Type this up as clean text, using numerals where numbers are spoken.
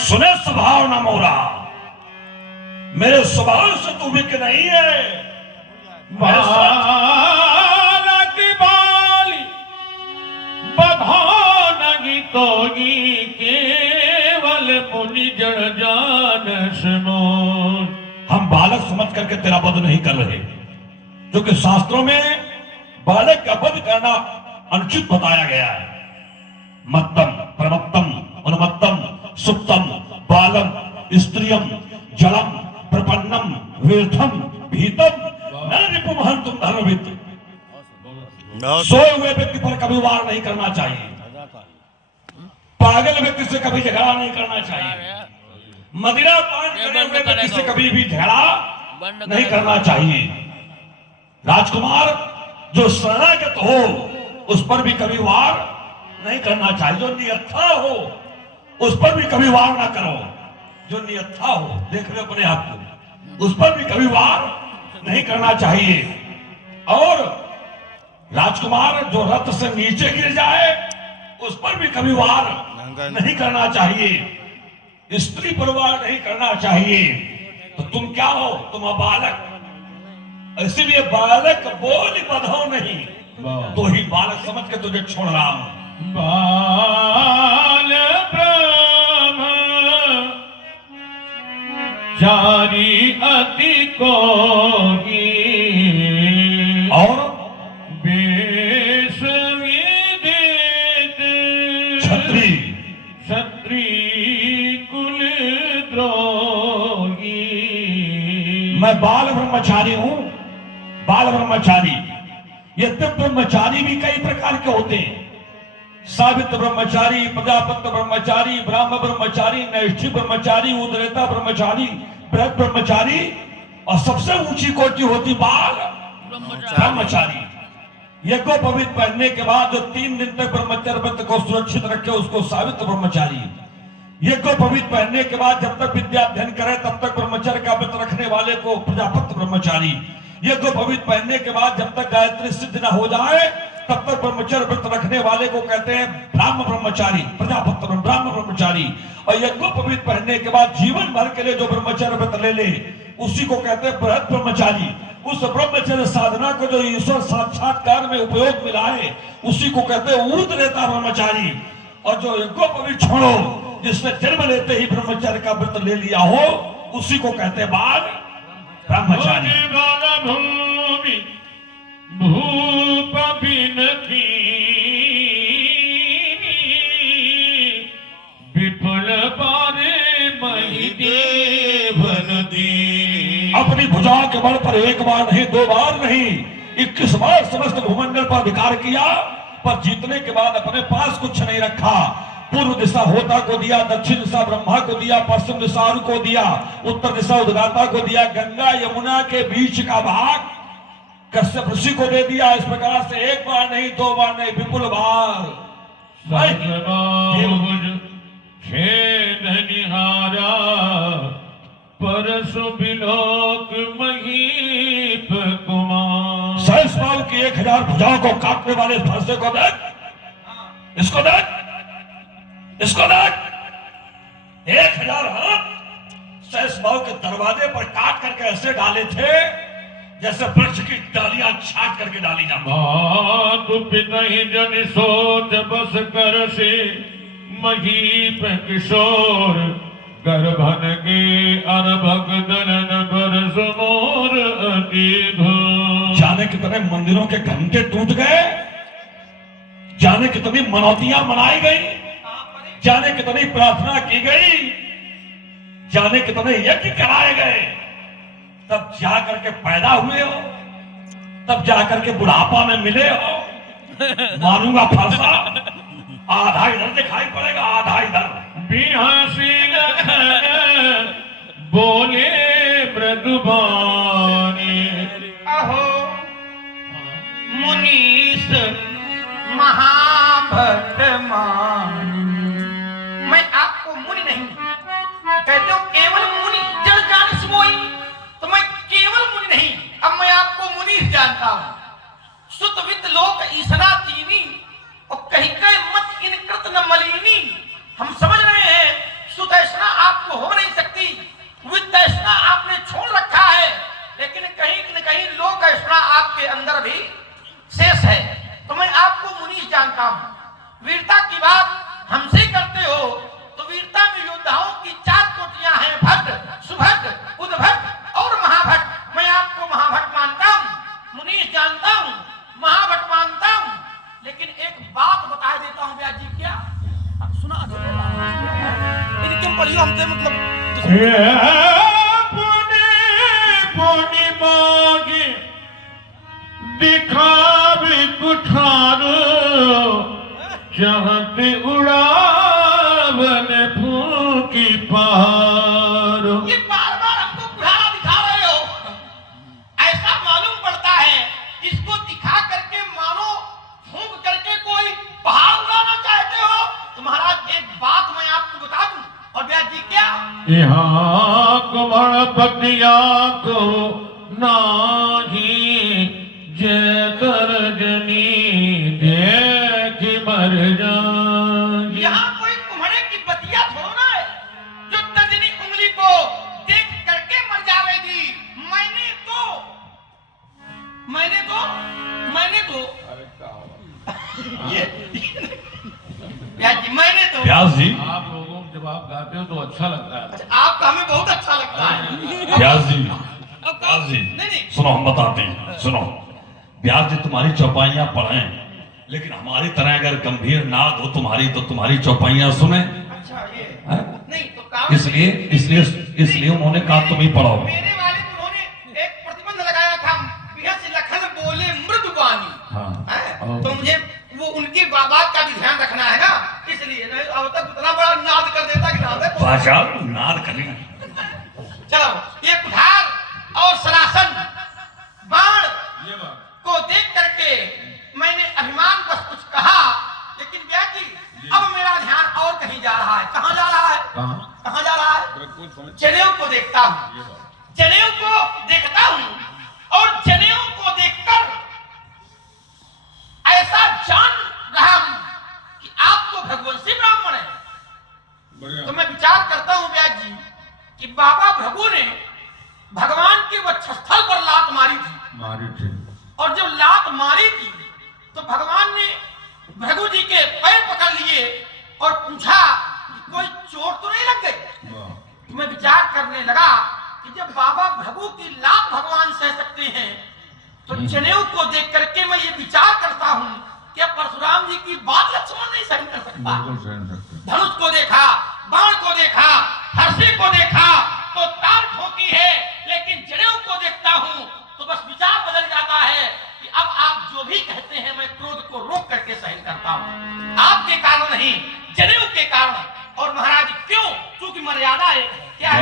सुने स्वभाव न मोरा, मेरे स्वभाव से तू भी कि नहीं है। बालक बाली बधानगी तोगी केवल पुनि जड़ जानस मोर। हम बालक समझ करके तेरा वध नहीं कर रहे, क्योंकि शास्त्रों में बालक का वध करना अनुचित बताया गया है। मत्तम प्रमत्तम अनुमत्तम सुप्तम बालम स्त्रियम जलम प्रपन्नम व्यर्थम भीतम न रिपुमहन तुम धर्मविद। सोए हुए व्यक्ति पर कभी वार नहीं करना चाहिए, पागल व्यक्ति से कभी झगड़ा नहीं करना चाहिए, मदिरा पान करने हुए व्यक्ति से कभी भी झगड़ा नहीं करना चाहिए। राजकुमार जो शरणागत हो उस पर भी कभी वार नहीं करना चाहिए, जो नियत्था हो उस पर भी कभी वार ना करो। जो नियत्था हो, देख रहे अपने आप को, उस पर भी कभी वार नहीं करना चाहिए। और राजकुमार जो रथ से नीचे गिर जाए उस पर भी कभी वार नहीं करना चाहिए, स्त्री पर वार नहीं करना चाहिए। तो तुम क्या हो? तुम बालक, इसीलिए बालक बोल बधाओ नहीं, तो ही बालक समझ के तुझे छोड़ रहा हूं। बाल ब्रह्मचारी अति कोगी और वेश विदित छत्री कुल द्रोही। मैं बाल ब्रह्मचारी हूं। बाल ब्रह्मचारी, यद्यप ब्रह्मचारी भी कई प्रकार के होते हैं। सावित्र ब्रह्मचारी, प्रजापत्य ब्रह्मचारी, ब्राह्म ब्रह्मचारी, नैष्ठिक ब्रह्मचारी, उदरेता ब्रह्मचारी, बृहद ब्रह्मचारी, और सबसे ऊंची कोटि होती बाल ब्रह्मचारी। यज्ञोपवीत पहनने के बाद जो 3 दिन तक ब्रह्मचर्य व्रत को सुरक्षित रखे उसको सावित्र ब्रह्मचारी। यज्ञोपवीत पहनने के बाद जब तक विद्या अध्ययन करे तब तक ब्रह्मचर्य का व्रत रखने वाले को प्रजापत्य ब्रह्मचारी। यज्ञोपवीत पहनने के बाद जब तक गायत्री सिद्ध न हो जाए तब तक ब्रह्मचर्य व्रत रखने वाले को कहते हैं ब्राह्म ब्रह्मचारी, प्रजापत्य ब्राह्म ब्रह्मचारी। और यज्ञोपवीत पहनने के बाद जीवन भर के लिए जो ब्रह्मचर्य व्रत ले ले उसी को कहते हैं बृहद ब्रह्मचारी। उस ब्रह्मचर्य साधना को जो ईश्वर साक्षात्कार में उपयोग मिला है उसी को कहते हैं उदरेता ब्रह्मचारी। और जो यज्ञोपवीत छोड़ो, जिसने जन्म लेते ही ब्रह्मचर्य का व्रत ले लिया हो उसी को कहते हैं बाल ब्रह्मचारी। भूमि भूप बिनती विपुल पारे मही देवन दी। अपनी भुजाओं के बल पर एक बार नहीं, 2 बार नहीं, 21 बार समस्त भूमंडल पर अधिकार किया, पर जीतने के बाद अपने पास कुछ नहीं रखा। पूर्व दिशा होता को दिया, दक्षिण दिशा ब्रह्मा को दिया, पश्चिम दिशा अरु को दिया, उत्तर दिशा उद्गाता को दिया, गंगा यमुना के बीच का भाग कश्यप ऋषि को दे दिया। इस प्रकार से 1 बार नहीं, 2 बार नहीं, विपुल बार निहारा परसु बिलोक महीप कुमार। सहस बाहु की 1000 भुजाओं को काटने वाले इस फरसे को देख, इसको देख, इसको देख। 1000 हाथ सहस बाहु के दरवाजे पर काट करके ऐसे डाले थे जैसे वृक्ष की डालियां छाट करके डाली जाती। मातु पिता ही जन सोच बस कर से महीप किशोर गर्भन के अरभग दलन बरस मोर अति धूम। जाने कितने मंदिरों के घंटे टूट गए, जाने कितनी मनौतियां मनाई गई, जाने कितनी प्रार्थना की गई, जाने कितने यज्ञ कराए गए, तब जाकर के पैदा हुए हो, तब जाकर के बुढ़ापा में मिले हो। मानूंगा फरसा, आधा इधर दिखाई पड़ेगा, आधा इधर। बिहासी बोले मृदुबानी। अहो मुनीस महाभक्त मानी। मैं आपको मुनि नहीं कहते हो, केवल मुनि जड़ जानिस मोई। तो मैं केवल मुनि नहीं, अब मैं आपको मुनि जानता हूं। सुत वित्त लोक ईसना तीनी और कहीं कई मत इन कृत न मलिनी। हम समझ रहे हैं सुत ऐसा आपके अंदर भी शेष है। तो मैं आपको मुनीष जानता हूं। वीरता की बात हमसे करते हो तो वीरता में योद्धाओं की 4 कोटियां हैं, भट्ट, सुभट, उद्भट और महाभट्ट। मैं आपको महाभट्ट मानता हूं, मुनीष जानता हूं, महाभट्ट मानता हूं। लेकिन एक बात बता देता हूं व्यास जी, क्या अब सुना दो यदि तुम पढ़ियो हमसे मतलब पुनि मांगे दिखावे कुठार चाहते उड़ावन फूकी पार। ये बार-बार हमको बुढ़ाना दिखा रहे हो। ऐसा मालूम पड़ता है इसको दिखा करके मानो फूंक करके कोई पहाड़ उड़ाना चाहते हो। तो महाराज एक बात मैं आपको बता दूं, और व्यास जी क्या यहाँ कुमार पतिया को नाही जय कर जनी देख मर जाएगी। यहाँ कोई कुम्हड़े की बतिया थोड़ा ना है जो तर्जनी उंगली को देख करके मर जावेगी। मैंने तो ये व्यास जी मैंने तो व्यास जी, आप लोगों को जब आप गाते हो तो अच्छा लगता है। आपका हमें बहुत अच्छा लगता है। व्यास जी, अब व्यास जी, नहीं सुनो हम बताते हैं, सुनो। व्यास जी तुम्हारी चौपाइयां पढ़ें, लेकिन हमारी तरह अगर गंभीर नाद हो तुम्हारी तो तुम्हारी चौपाइयां सुने। अच्छा ये हैं? नहीं तो काम इसलिए उन्होंने कहा तुम ही पढ़ो। मेरे वाले उन्होंने एक प्रतिबंध लगाया था, बिहस लखन बोले मृदुबानी। हाँ। हैं? तो मुझे वो उनकी बात का भी ध्यान रखना है ना, इसलिए नहीं अब तक उतना बड़ा नाद कर देता कि नाद है। भाषा नाद करेंगे। चलो ये कुठार और सरासन बाण ये बात को देख करके मैंने अभिमान बस कुछ कहा, लेकिन व्यास जी अब मेरा ध्यान और कहीं जा रहा है। कहाँ जा रहा है? कहाँ जा रहा है? जनेऊ को देखता हूँ, जनेऊ को देखता हूँ और जनेऊ को देखकर ऐसा जान रहा हूं कि आप तो भगवंशी ब्राह्मण है। तो मैं विचार करता हूं व्यास जी कि बाबा भगु ने भगवान के वक्षस्थल पर लात मारी थी, और जब लात मारी थी तो भगवान ने भृगु जी के पैर पकड़ लिए और पूछा कि कोई चोट तो नहीं लग गई। तो मैं विचार करने लगा कि जब बाबा भृगु की लात भगवान सह सकते हैं तो जनेऊ को देख करके मैं ये विचार करता हूँ कि परशुराम जी की बात लक्ष्मण नहीं सहन कर सकता। धनुष को देखा, बाण को देखा, हर्षी को देखा तो तार ठोकी है, लेकिन जनेऊ को देखता हूँ तो बस विचार बदल जाता है कि अब आप जो भी कहते हैं मैं क्रोध को रोक करके सहन करता हूँ, आपके कारण नहीं जनेऊ के कारण। और महाराज क्यों? क्योंकि मर्यादा है क्या है?